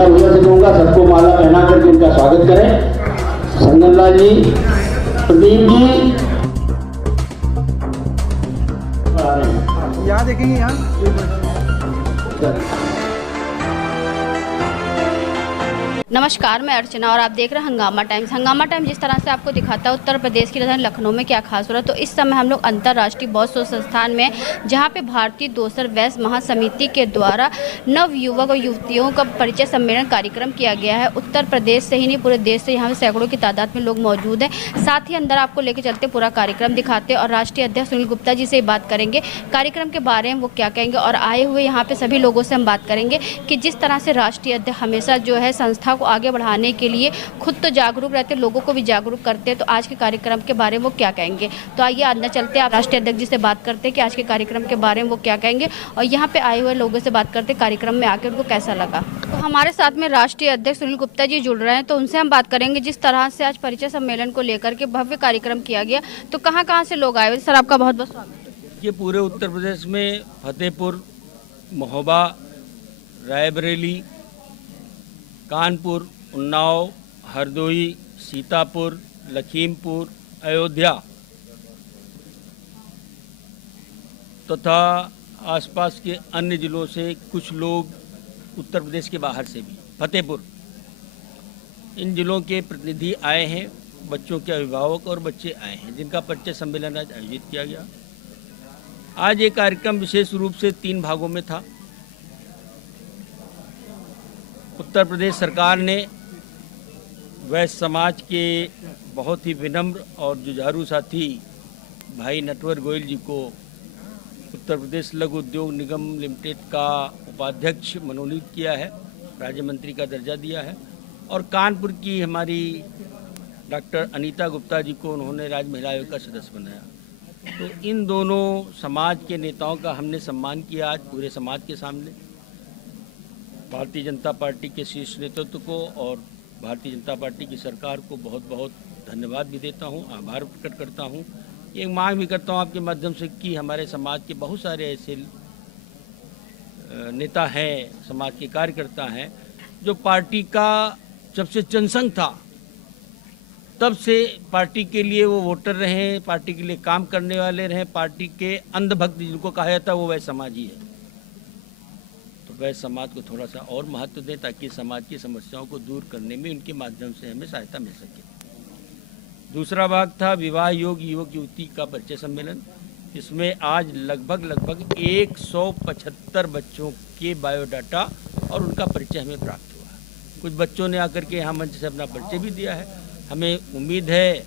मुन्ना भैया से कहूँगा सबको माला पहना करके उनका स्वागत करें। संजन जी, प्रदीप जी, यहाँ देखेंगे यहाँ। नमस्कार, मैं अर्चना और आप देख रहे हैं हंगामा टाइम्स। हंगामा टाइम्स जिस तरह से आपको दिखाता है उत्तर प्रदेश की राजधानी लखनऊ में क्या खास हो रहा है, तो इस समय हम लोग अंतर्राष्ट्रीय बौद्ध शोध संस्थान में, जहां पे भारतीय दोसर वैश्य महासमिति के द्वारा नव युवक और युवतियों का परिचय सम्मेलन कार्यक्रम किया गया है। उत्तर प्रदेश से ही नहीं पूरे देश से यहाँ पे सैकड़ों की तादाद में लोग मौजूद हैं। साथ ही अंदर आपको लेकर चलते पूरा कार्यक्रम दिखाते और राष्ट्रीय अध्यक्ष सुनील गुप्ता जी से बात करेंगे कार्यक्रम के बारे में, वो क्या कहेंगे। और आए हुए यहाँ पे सभी लोगों से हम बात करेंगे कि जिस तरह से राष्ट्रीय अध्यक्ष हमेशा जो है संस्था को आगे बढ़ाने के लिए खुद तो जागरूक रहते, लोगों को भी जागरूक करते हैं, तो आज के कार्यक्रम के बारे में वो क्या कहेंगे। तो आइए अंदर चलते हैं, आप राष्ट्रीय अध्यक्ष जी से बात करते हैं कि आज के कार्यक्रम के बारे में वो क्या कहेंगे और यहाँ पे आए हुए लोगों से बात करते कार्यक्रम में आकर उनको कैसा लगा। तो हमारे साथ में राष्ट्रीय अध्यक्ष सुनील गुप्ता जी जुड़ रहे हैं, तो उनसे हम बात करेंगे जिस तरह से आज परिचय सम्मेलन को लेकर के भव्य कार्यक्रम किया गया, तो कहाँ कहाँ से लोग आए हुए। सर आपका बहुत बहुत स्वागत। ये पूरे उत्तर प्रदेश में फतेहपुर, महोबा, रायबरेली, कानपुर, उन्नाव, हरदोई, सीतापुर, लखीमपुर, अयोध्या तथा आसपास के अन्य जिलों से कुछ लोग उत्तर प्रदेश के बाहर से भी, फतेहपुर, इन जिलों के प्रतिनिधि आए हैं, बच्चों के अभिभावक और बच्चे आए हैं, जिनका परिचय सम्मेलन आज आयोजित किया गया। आज ये कार्यक्रम विशेष रूप से 3 भागों में था। उत्तर प्रदेश सरकार ने वैश्य समाज के बहुत ही विनम्र और जुझारू साथी भाई नटवर गोयल जी को उत्तर प्रदेश लघु उद्योग निगम लिमिटेड का उपाध्यक्ष मनोनीत किया है, राज्य मंत्री का दर्जा दिया है। और कानपुर की हमारी डॉक्टर अनीता गुप्ता जी को उन्होंने राज्य महिला आयोग का सदस्य बनाया। तो इन दोनों समाज के नेताओं का हमने सम्मान किया आज पूरे समाज के सामने। भारतीय जनता पार्टी के शीर्ष नेतृत्व को और भारतीय जनता पार्टी की सरकार को बहुत बहुत धन्यवाद भी देता हूं, आभार प्रकट करता हूं। एक मांग भी करता हूं आपके माध्यम से कि हमारे समाज के बहुत सारे ऐसे नेता हैं, समाज के कार्यकर्ता हैं, जो पार्टी का जब से जनसंघ था तब से पार्टी के लिए वो वोटर रहे, पार्टी के लिए काम करने वाले रहे, पार्टी के अंधभक्त जिनको कहा जाता है वो वैश्य समाज ही है। वैश्य समाज को थोड़ा सा और महत्व दें ताकि समाज की समस्याओं को दूर करने में उनके माध्यम से हमें सहायता मिल सके। दूसरा भाग था विवाह योग्य युवक युवती का परिचय सम्मेलन। इसमें आज लगभग 175 बच्चों के बायोडाटा और उनका परिचय हमें प्राप्त हुआ। कुछ बच्चों ने आकर के यहाँ मंच से अपना परिचय भी दिया है। हमें उम्मीद है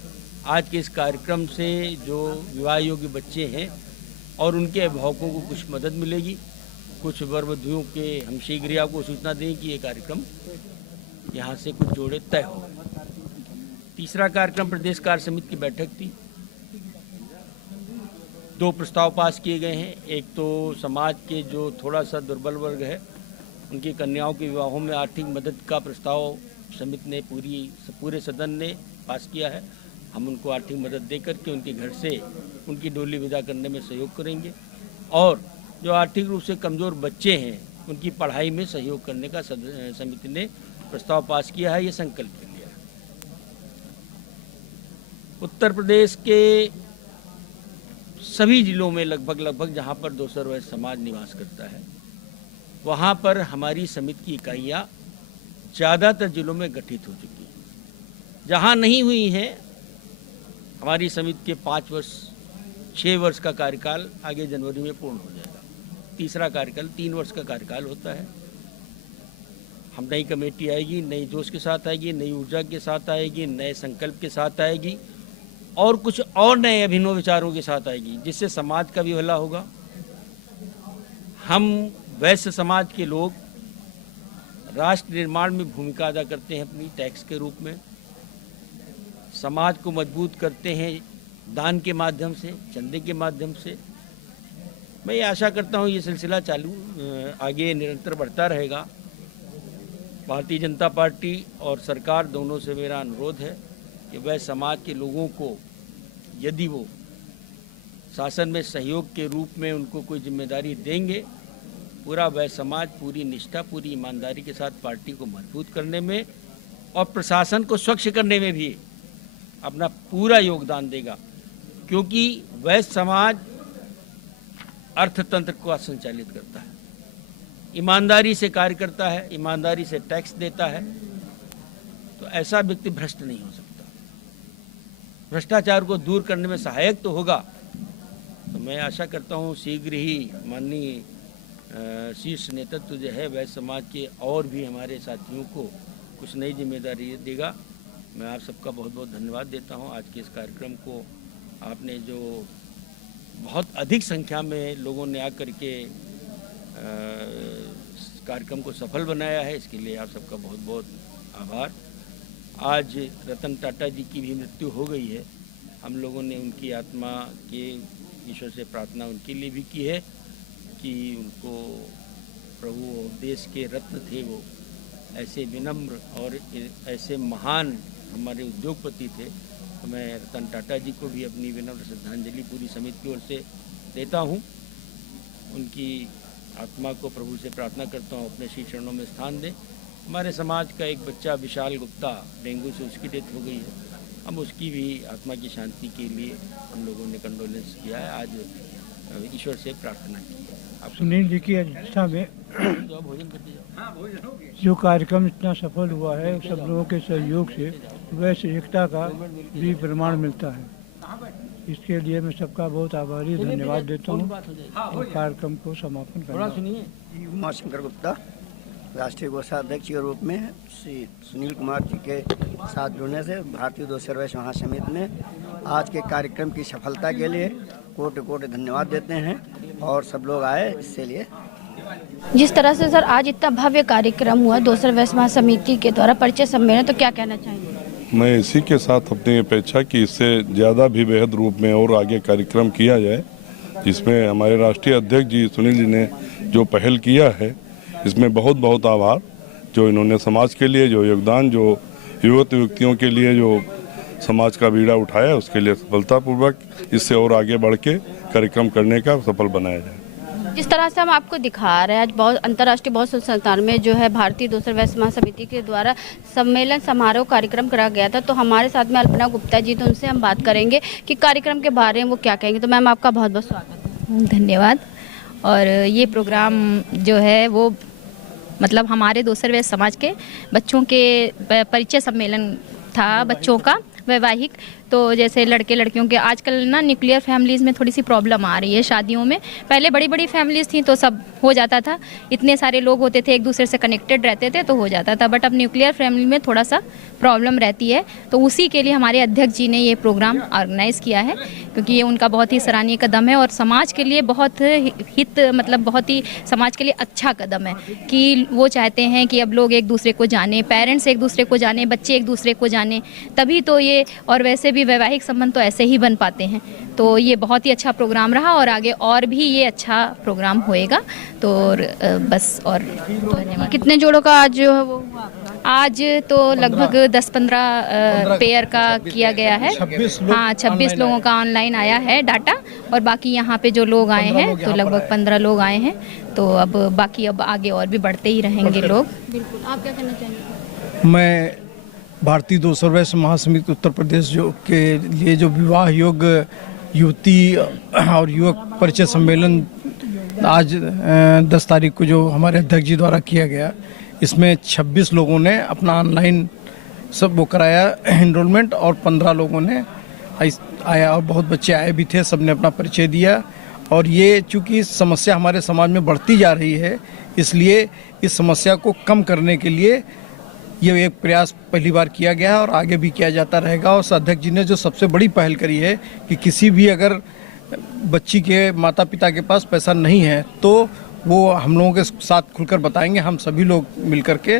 आज के इस कार्यक्रम से जो विवाह योग्य बच्चे हैं और उनके अभिभावकों को कुछ मदद मिलेगी। कुछ वर वधुओं के हम शीघ्र ही आपको सूचना दें कि ये कार्यक्रम यहाँ से कुछ जोड़े तय हो। तीसरा कार्यक्रम प्रदेश कार्य समिति की बैठक थी। 2 प्रस्ताव पास किए गए हैं। एक तो समाज के जो थोड़ा सा दुर्बल वर्ग है उनकी कन्याओं के विवाहों में आर्थिक मदद का प्रस्ताव समिति ने पूरे सदन ने पास किया है। हम उनको आर्थिक मदद दे करके उनके घर से उनकी डोली विदा करने में सहयोग करेंगे और जो आर्थिक रूप से कमज़ोर बच्चे हैं उनकी पढ़ाई में सहयोग करने का समिति ने प्रस्ताव पास किया है, ये संकल्प लिया है। उत्तर प्रदेश के सभी जिलों में लगभग जहां पर दोसर वैश्य समाज निवास करता है वहां पर हमारी समिति की इकाइयाँ ज़्यादातर जिलों में गठित हो चुकी हैं। जहां नहीं हुई हैं हमारी समिति के 6 वर्ष का कार्यकाल आगे जनवरी में पूर्ण हो जाएगा। तीसरा कार्यकाल 3 वर्ष का कार्यकाल होता है। हम नई कमेटी आएगी, नई जोश के साथ आएगी, नई ऊर्जा के साथ आएगी, नए संकल्प के साथ आएगी और कुछ और नए अभिनव विचारों के साथ आएगी, जिससे समाज का भी भला होगा। हम वैश्य समाज के लोग राष्ट्र निर्माण में भूमिका अदा करते हैं अपनी टैक्स के रूप में, समाज को मजबूत करते हैं दान के माध्यम से, चंदे के माध्यम से। मैं ये आशा करता हूँ ये सिलसिला आगे निरंतर बढ़ता रहेगा। भारतीय जनता पार्टी और सरकार दोनों से मेरा अनुरोध है कि वह समाज के लोगों को यदि वो शासन में सहयोग के रूप में उनको कोई जिम्मेदारी देंगे पूरा वह समाज पूरी निष्ठा, पूरी ईमानदारी के साथ पार्टी को मजबूत करने में और प्रशासन को स्वच्छ करने में भी अपना पूरा योगदान देगा, क्योंकि वह समाज अर्थतंत्र को संचालित करता है, ईमानदारी से कार्य करता है, ईमानदारी से टैक्स देता है। तो ऐसा व्यक्ति भ्रष्ट नहीं हो सकता। भ्रष्टाचार को दूर करने में सहायक तो होगा। तो मैं आशा करता हूँ शीघ्र ही माननीय शीर्ष नेतृत्व जो है वह समाज के और भी हमारे साथियों को कुछ नई जिम्मेदारी देगा। मैं आप सबका बहुत बहुत धन्यवाद देता हूँ। आज के इस कार्यक्रम को आपने जो बहुत अधिक संख्या में लोगों ने आकर के कार्यक्रम को सफल बनाया है, इसके लिए आप सबका बहुत बहुत आभार। आज रतन टाटा जी की भी मृत्यु हो गई है। हम लोगों ने उनकी आत्मा के ईश्वर से प्रार्थना उनके लिए भी की है कि उनको प्रभु देश के रत्न थे, वो ऐसे विनम्र और ऐसे महान हमारे उद्योगपति थे। तो मैं रतन टाटा जी को भी अपनी विनम्र श्रद्धांजलि पूरी समिति की ओर से देता हूँ। उनकी आत्मा को प्रभु से प्रार्थना करता हूँ अपने श्री चरणों में स्थान दें। हमारे समाज का एक बच्चा विशाल गुप्ता, डेंगू से उसकी डेथ हो गई है। हम उसकी भी आत्मा की शांति के लिए हम लोगों ने कंडोलेंस किया है, आज ईश्वर से प्रार्थना की है। सुनील जी की अध्यक्षता में भोजन करते जाओ। जो कार्यक्रम इतना सफल हुआ है, सब लोगों के सहयोग से वैसे एकता का भी प्रमाण मिलता है। इसके लिए मैं सबका बहुत आभारी धन्यवाद देता हूँ और कार्यक्रम को समापन करना। उमा शंकर गुप्ता, राष्ट्रीय कोषाध्यक्ष के रूप में श्री सुनील कुमार जी के साथ जुड़ने से भारतीय दोसर वैश्य महासमिति में आज के कार्यक्रम की सफलता के लिए कोटि कोटि धन्यवाद देते हैं और सब लोग आए इसके लिए। जिस तरह से सर आज इतना भव्य कार्यक्रम हुआ दोसर वैश्य महासमिति के द्वारा परिचय सम्मेलन, तो क्या कहना चाहेंगे? मैं इसी के साथ अपनी अपेक्षा कि इससे ज़्यादा भी बेहद रूप में और आगे कार्यक्रम किया जाए, जिसमें हमारे राष्ट्रीय अध्यक्ष जी सुनील जी ने जो पहल किया है, इसमें बहुत बहुत आभार। जो इन्होंने समाज के लिए जो योगदान, जो युवक युवतियों के लिए जो समाज का बीड़ा उठाया, उसके लिए सफलतापूर्वक इससे और आगे बढ़ के कार्यक्रम करने का सफल बनाया जाए। जिस तरह से हम आपको दिखा रहे हैं, आज बहुत अंतर्राष्ट्रीय बहुत संस्थान में जो है भारतीय दोसर वैश्य महासमिति के द्वारा सम्मेलन समारोह कार्यक्रम करा गया था। तो हमारे साथ में अल्पना गुप्ता जी, तो उनसे हम बात करेंगे कि कार्यक्रम के बारे में वो क्या कहेंगे। तो मैम आपका बहुत बहुत स्वागत है। धन्यवाद। और ये प्रोग्राम जो है वो मतलब हमारे दोसर वैश्य समाज के बच्चों के परिचय सम्मेलन था, बच्चों का वैवाहिक। तो जैसे लड़के लड़कियों के आजकल ना न्यूक्लियर फैमिलीज़ में थोड़ी सी प्रॉब्लम आ रही है शादियों में। पहले बड़ी बड़ी फैमिलीज़ थी तो सब हो जाता था, इतने सारे लोग होते थे, एक दूसरे से कनेक्टेड रहते थे तो हो जाता था। बट अब न्यूक्लियर फैमिली में थोड़ा सा प्रॉब्लम रहती है, तो उसी के लिए हमारे अध्यक्ष जी ने ये प्रोग्राम ऑर्गेनाइज़ किया है, क्योंकि ये उनका बहुत ही सराहनीय कदम है और समाज के लिए बहुत हित मतलब बहुत ही समाज के लिए अच्छा कदम है कि वो चाहते हैं कि अब लोग एक दूसरे को जाने, पेरेंट्स एक दूसरे को जाने, बच्चे एक दूसरे को जाने, तभी तो ये, और वैसे भी वैवाहिक संबंध तो ऐसे ही बन पाते हैं। तो ये बहुत ही अच्छा प्रोग्राम रहा और आगे और भी ये अच्छा प्रोग्राम होएगा। तो बस और धन्यवाद। कितने जोड़ों का आज जो है वो हुआ? आज तो लगभग 10-15 पेयर का किया गया है। 26 लोगों का ऑनलाइन आया है डाटा, और बाकी यहाँ पे जो लोग आए हैं तो लगभग 15 लोग आए हैं। तो अब बाकी अब आगे और भी बढ़ते ही रहेंगे लोग। बिल्कुल, आप क्या कहना चाहेंगे? मैं भारतीय दोसर वैश्य महासमिति उत्तर प्रदेश जो के लिए जो विवाह योग्य युवती और युवक परिचय सम्मेलन आज 10 तारीख को जो हमारे अध्यक्ष जी द्वारा किया गया, इसमें 26 लोगों ने अपना ऑनलाइन सब वो कराया एनरोलमेंट, और 15 लोगों ने आया और बहुत बच्चे आए भी थे, सबने अपना परिचय दिया। और ये चूँकि समस्या हमारे समाज में बढ़ती जा रही है, इसलिए इस समस्या को कम करने के लिए ये एक प्रयास पहली बार किया गया है और आगे भी किया जाता रहेगा। और अध्यक्ष जी ने जो सबसे बड़ी पहल करी है कि किसी भी अगर बच्ची के माता पिता के पास पैसा नहीं है तो वो हम लोगों के साथ खुलकर बताएंगे, हम सभी लोग मिलकर के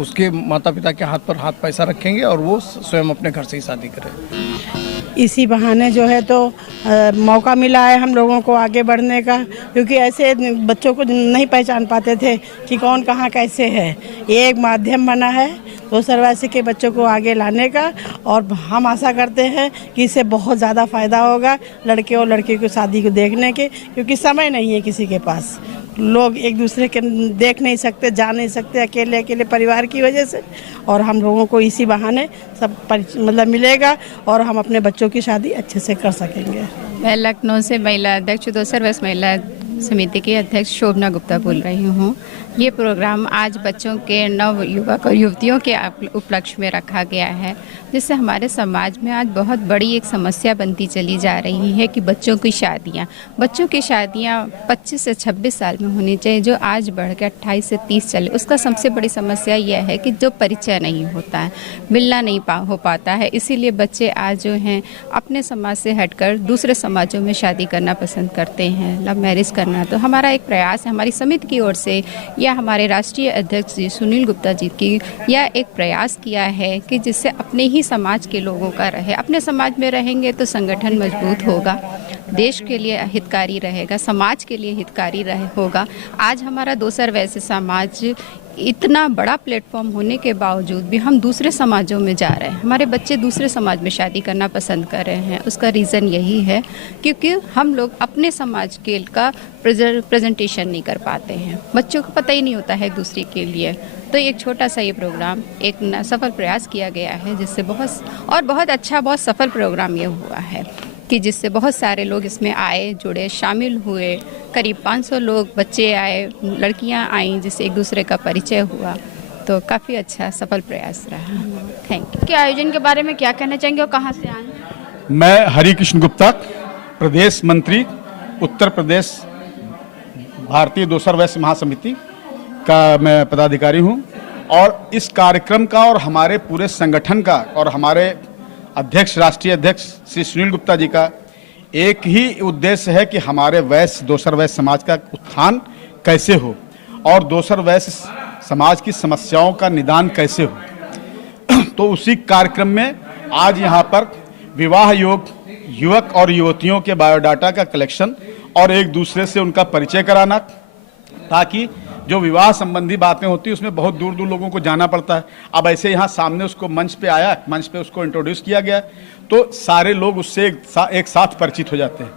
उसके माता पिता के हाथ पर हाथ पैसा रखेंगे और वो स्वयं अपने घर से ही शादी करें। इसी बहाने जो है तो मौका मिला है हम लोगों को आगे बढ़ने का, क्योंकि ऐसे बच्चों को नहीं पहचान पाते थे कि कौन कहाँ कैसे है। ये एक माध्यम बना है दोसर वैश्य के बच्चों को आगे लाने का, और हम आशा करते हैं कि इससे बहुत ज़्यादा फ़ायदा होगा लड़के और लड़की की शादी को देखने के, क्योंकि समय नहीं है किसी के पास। लोग एक दूसरे के देख नहीं सकते, जा नहीं सकते, अकेले अकेले परिवार की वजह से। और हम लोगों को इसी बहाने सब मतलब मिलेगा और हम अपने बच्चों की शादी अच्छे से कर सकेंगे। मैं लखनऊ से महिला अध्यक्ष दोसर वर्ष महिला समिति की अध्यक्ष शोभना गुप्ता बोल रही हूँ। ये प्रोग्राम आज बच्चों के नव युवक और युवतियों के उपलक्ष्य में रखा गया है, जिससे हमारे समाज में आज बहुत बड़ी एक समस्या बनती चली जा रही है कि बच्चों की शादियाँ 25 से 26 साल में होनी चाहिए, जो आज बढ़ के 28 से 30 चले। उसका सबसे बड़ी समस्या यह है कि जो परिचय नहीं होता है, मिलना नहीं हो पाता है। इसीलिए बच्चे आज जो हैं अपने समाज से हटकर दूसरे समाजों में शादी करना पसंद करते हैं, लव मैरिज करना। तो हमारा एक प्रयास है हमारी समिति की ओर से या हमारे राष्ट्रीय अध्यक्ष जी सुनील गुप्ता जी की यह एक प्रयास किया है कि जिससे अपने ही समाज के लोगों का रहे। अपने समाज में रहेंगे तो संगठन मजबूत होगा, देश के लिए हितकारी रहेगा, समाज के लिए हितकारी होगा। आज हमारा दोसर वैसे समाज इतना बड़ा प्लेटफॉर्म होने के बावजूद भी हम दूसरे समाजों में जा रहे हैं, हमारे बच्चे दूसरे समाज में शादी करना पसंद कर रहे हैं। उसका रीज़न यही है क्योंकि हम लोग अपने समाज के का प्रेजेंटेशन नहीं कर पाते हैं, बच्चों को पता ही नहीं होता है एक दूसरे के लिए। तो एक छोटा सा ये प्रोग्राम एक सफल प्रयास किया गया है, जिससे बहुत अच्छा बहुत सफल प्रोग्राम ये हुआ है कि जिससे बहुत सारे लोग इसमें आए, जुड़े, शामिल हुए। करीब 500 लोग, बच्चे आए, लड़कियां आईं, जिससे एक दूसरे का परिचय हुआ। तो काफ़ी अच्छा सफल प्रयास रहा। Thank you. के आयोजन के बारे में क्या कहना चाहेंगे और कहाँ से आए? मैं हरिकृष्ण गुप्ता, प्रदेश मंत्री, उत्तर प्रदेश भारतीय दोसर वैश्य महासमिति का मैं पदाधिकारी हूँ। और इस कार्यक्रम का और हमारे पूरे संगठन का और हमारे अध्यक्ष, राष्ट्रीय अध्यक्ष श्री सुनील गुप्ता जी का एक ही उद्देश्य है कि हमारे दोसर वैश्य समाज का उत्थान कैसे हो और दोसर वैश्य समाज की समस्याओं का निदान कैसे हो। तो उसी कार्यक्रम में आज यहाँ पर विवाह योग्य युवक और युवतियों के बायोडाटा का कलेक्शन और एक दूसरे से उनका परिचय कराना, ताकि जो विवाह संबंधी बातें होती है उसमें बहुत दूर दूर लोगों को जाना पड़ता है। अब ऐसे यहाँ सामने उसको मंच पे आया, मंच पे उसको इंट्रोड्यूस किया गया, तो सारे लोग उससे एक साथ परिचित हो जाते हैं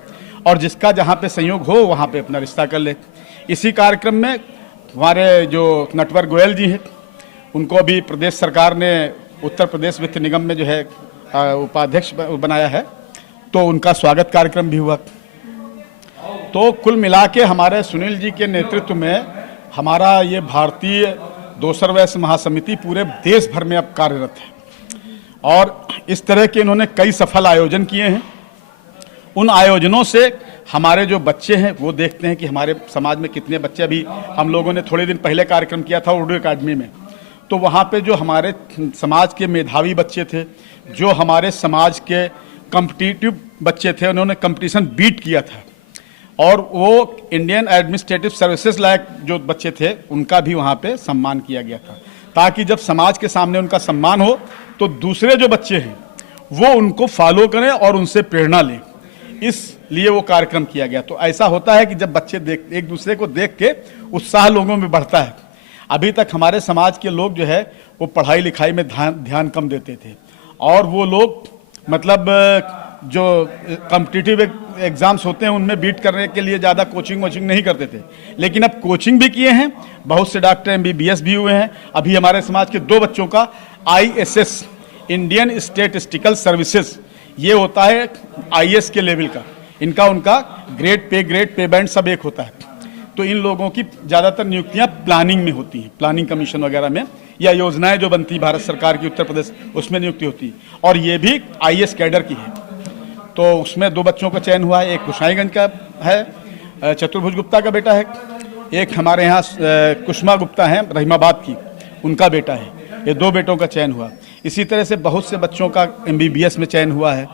और जिसका जहाँ पे संयोग हो वहाँ पे अपना रिश्ता कर ले। इसी कार्यक्रम में हमारे जो नटवर गोयल जी हैं, उनको भी प्रदेश सरकार ने उत्तर प्रदेश वित्त निगम में जो है उपाध्यक्ष बनाया है, तो उनका स्वागत कार्यक्रम भी हुआ। तो कुल मिला के हमारे सुनील जी के नेतृत्व में हमारा ये भारतीय दोसर वैश्य महासमिति पूरे देश भर में अब कार्यरत है और इस तरह के इन्होंने कई सफल आयोजन किए हैं। उन आयोजनों से हमारे जो बच्चे हैं वो देखते हैं कि हमारे समाज में कितने बच्चे, अभी हम लोगों ने थोड़े दिन पहले कार्यक्रम किया था उर्दू अकादमी में, तो वहाँ पे जो हमारे समाज के मेधावी बच्चे थे, जो हमारे समाज के कॉम्पिटिटिव बच्चे थे, उन्होंने कंपटीशन बीट किया था और वो इंडियन एडमिनिस्ट्रेटिव सर्विसेज लायक जो बच्चे थे उनका भी वहाँ पे सम्मान किया गया था, ताकि जब समाज के सामने उनका सम्मान हो तो दूसरे जो बच्चे हैं वो उनको फॉलो करें और उनसे प्रेरणा लें। इसलिए वो कार्यक्रम किया गया। तो ऐसा होता है कि जब बच्चे एक दूसरे को देख के उत्साह लोगों में बढ़ता है। अभी तक हमारे समाज के लोग जो है वो पढ़ाई लिखाई में ध्यान कम देते थे और वो लोग मतलब जो कॉम्पिटिटिव एग्जाम्स होते हैं उनमें बीट करने के लिए ज़्यादा कोचिंग नहीं करते थे, लेकिन अब कोचिंग भी किए हैं, बहुत से डॉक्टर MBBS भी हुए हैं। अभी हमारे समाज के 2 बच्चों का ISS इंडियन स्टैटिस्टिकल सर्विसेज, ये होता है IAS के लेवल का, इनका उनका ग्रेड पे बैंड सब एक होता है। तो इन लोगों की ज़्यादातर नियुक्तियाँ प्लानिंग में होती हैं, प्लानिंग कमीशन वगैरह में, या योजनाएं जो बनती भारत सरकार की उत्तर प्रदेश उसमें नियुक्ति होती है और ये भी IAS कैडर की है। तो उसमें 2 बच्चों का चयन हुआ है, एक गोसाईगंज का है, चतुर्भुज गुप्ता का बेटा है, एक हमारे यहाँ कुसुमा गुप्ता हैं रहीमाबाद की, उनका बेटा है। ये 2 बेटों का चयन हुआ। इसी तरह से बहुत से बच्चों का MBBS में चयन हुआ है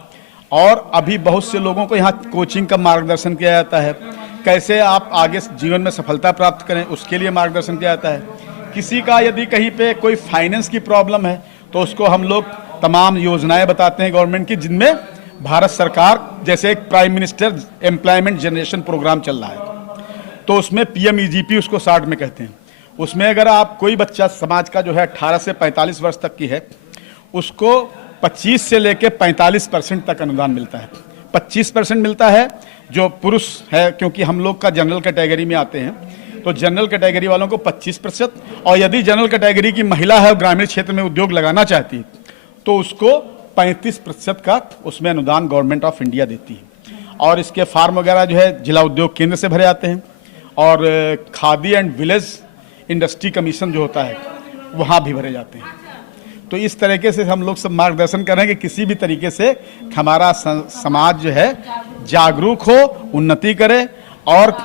और अभी बहुत से लोगों को यहाँ कोचिंग का मार्गदर्शन किया जाता है, कैसे आप आगे जीवन में सफलता प्राप्त करें उसके लिए मार्गदर्शन किया जाता है। किसी का यदि कहीं पे कोई फाइनेंस की प्रॉब्लम है तो उसको हम लोग तमाम योजनाएं बताते हैं गवर्नमेंट की, जिनमें भारत सरकार जैसे एक prime minister employment generation programme चल रहा है, तो उसमें PMEGP उसको शॉर्ट में कहते हैं। उसमें अगर आप कोई बच्चा समाज का जो है 18 से 45 वर्ष तक की है, उसको 25 से लेकर 45% तक अनुदान मिलता है। 25% मिलता है जो पुरुष है, क्योंकि हम लोग का जनरल कैटेगरी में आते हैं, तो जनरल कैटेगरी वालों को 25%, और यदि जनरल कैटेगरी की महिला है और ग्रामीण क्षेत्र में उद्योग लगाना चाहती है तो उसको 35% का उसमें अनुदान गवर्नमेंट ऑफ इंडिया देती है। और इसके फार्म वगैरह जो है जिला उद्योग केंद्र से भरे आते हैं, और khadi and village industry commission जो होता है वहाँ भी भरे जाते हैं। तो इस तरीके से हम लोग सब मार्गदर्शन कर रहे हैं कि किसी भी तरीके से हमारा समाज जो है जागरूक हो, उन्नति करे और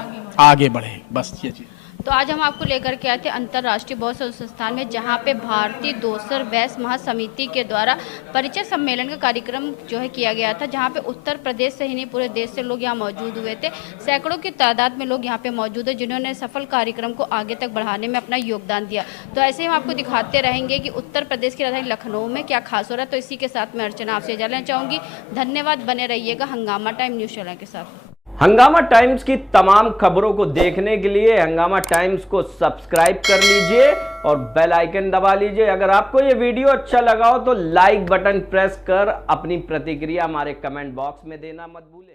आगे बढ़े, बस ये चीज़। तो आज हम आपको लेकर के आए थे अंतर्राष्ट्रीय बौद्ध संस्थान में, जहां पे भारतीय दोसर वैश्य महासमिति के द्वारा परिचय सम्मेलन का कार्यक्रम जो है किया गया था, जहां पे उत्तर प्रदेश से ही नहीं पूरे देश से लोग यहां मौजूद हुए थे। सैकड़ों की तादाद में लोग यहां पे मौजूद है जिन्होंने सफल कार्यक्रम को आगे तक बढ़ाने में अपना योगदान दिया। तो ऐसे हम आपको दिखाते रहेंगे कि उत्तर प्रदेश की राजधानी लखनऊ में क्या खास हो रहा है। तो इसी के साथ मैं अर्चना आपसे इजाज़त लेना चाहूँगी। धन्यवाद, बने रहिएगा हंगामा टाइम न्यूज़ चैनल के साथ। हंगामा टाइम्स की तमाम खबरों को देखने के लिए हंगामा टाइम्स को सब्सक्राइब कर लीजिए और बेल आइकन दबा लीजिए। अगर आपको ये वीडियो अच्छा लगा हो तो लाइक बटन प्रेस कर अपनी प्रतिक्रिया हमारे कमेंट बॉक्स में देना मत भूलें।